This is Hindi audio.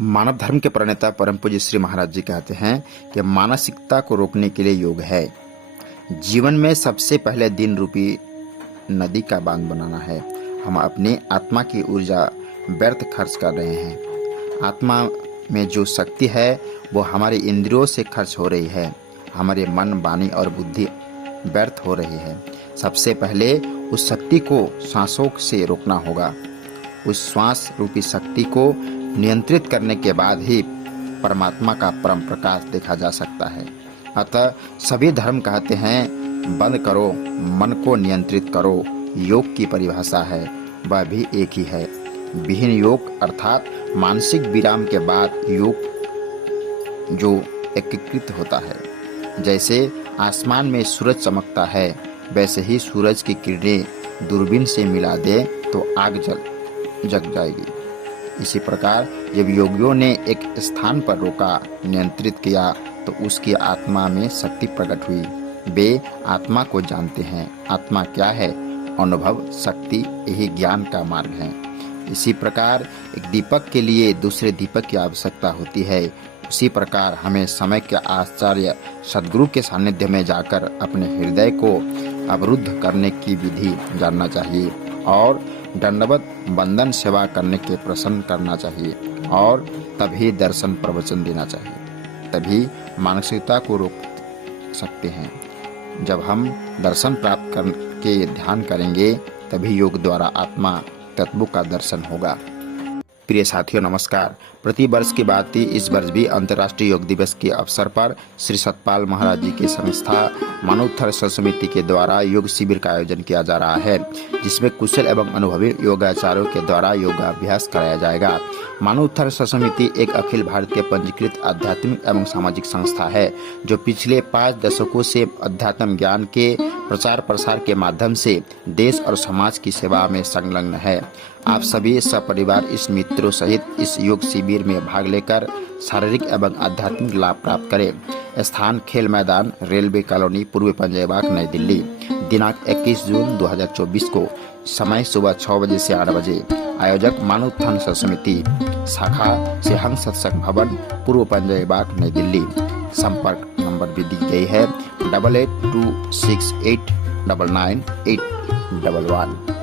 मानव धर्म के प्रणेता परम पूज्य श्री महाराज जी कहते हैं कि मानसिकता को रोकने के लिए योग है। जीवन में सबसे पहले दिन रूपी नदी का बांध बनाना है। हम अपनी आत्मा की ऊर्जा व्यर्थ खर्च कर रहे हैं। आत्मा में जो शक्ति है वो हमारे इंद्रियों से खर्च हो रही है। हमारे मन, वाणी और बुद्धि व्यर्थ हो रही है। सबसे पहले उस शक्ति को सांसों से रोकना होगा। उस श्वास रूपी शक्ति को नियंत्रित करने के बाद ही परमात्मा का परम प्रकाश देखा जा सकता है। अतः सभी धर्म कहते हैं बंद करो, मन को नियंत्रित करो। योग की परिभाषा है वह भी एक ही है। विहीन योग अर्थात मानसिक विराम के बाद योग जो एकीकृत होता है। जैसे आसमान में सूरज चमकता है, वैसे ही सूरज की किरणें दूरबीन से मिला दे तो आग जग जाएगी। इसी प्रकार जब योगियों ने एक स्थान पर रोका, नियंत्रित किया तो उसकी आत्मा में शक्ति प्रकट हुई। वे आत्मा को जानते हैं। आत्मा क्या है? अनुभव शक्ति, यही ज्ञान का मार्ग है। इसी प्रकार एक दीपक के लिए दूसरे दीपक की आवश्यकता होती है। उसी प्रकार हमें समय के आचार्य सद्गुरु के सानिध्य में जाकर अपने हृदय को अवरुद्ध करने की विधि जानना चाहिए और दंडवत बंधन सेवा करने के प्रसन्न करना चाहिए और तभी दर्शन प्रवचन देना चाहिए। तभी मानसिकता को रोक सकते हैं। जब हम दर्शन प्राप्त करके ध्यान करेंगे तभी योग द्वारा आत्मा तत्व का दर्शन होगा। प्रिय साथियों नमस्कार। प्रति वर्ष की बात ही इस वर्ष भी अंतर्राष्ट्रीय योग दिवस के अवसर पर श्री सतपाल महाराज जी की संस्था मानवोत्थान समिति के द्वारा योग शिविर का आयोजन किया जा रहा है, जिसमें कुशल एवं अनुभवी योगाचार्यों के द्वारा योगाभ्यास कराया जाएगा। मानवोत्थान समिति एक अखिल भारतीय पंजीकृत आध्यात्मिक एवं सामाजिक संस्था है जो पिछले 5 दशकों से अध्यात्म ज्ञान के प्रचार प्रसार के माध्यम से देश और समाज की सेवा में संलग्न है। आप सभी सपरिवार इस मित्रों सहित इस योग शिविर में भाग लेकर शारीरिक एवं आध्यात्मिक लाभ प्राप्त करें। स्थान खेल मैदान, रेलवे कॉलोनी, पूर्व पंजाबाग, नई दिल्ली। दिनांक 21 जून 2024 को। समय सुबह 6 बजे से 8 बजे। आयोजक मानवोत्थान समिति, शाखा सिंहंग सत्संग भवन, पूर्व पंजाबाग, नई दिल्ली। संपर्क नंबर भी दी गई है 8826899811।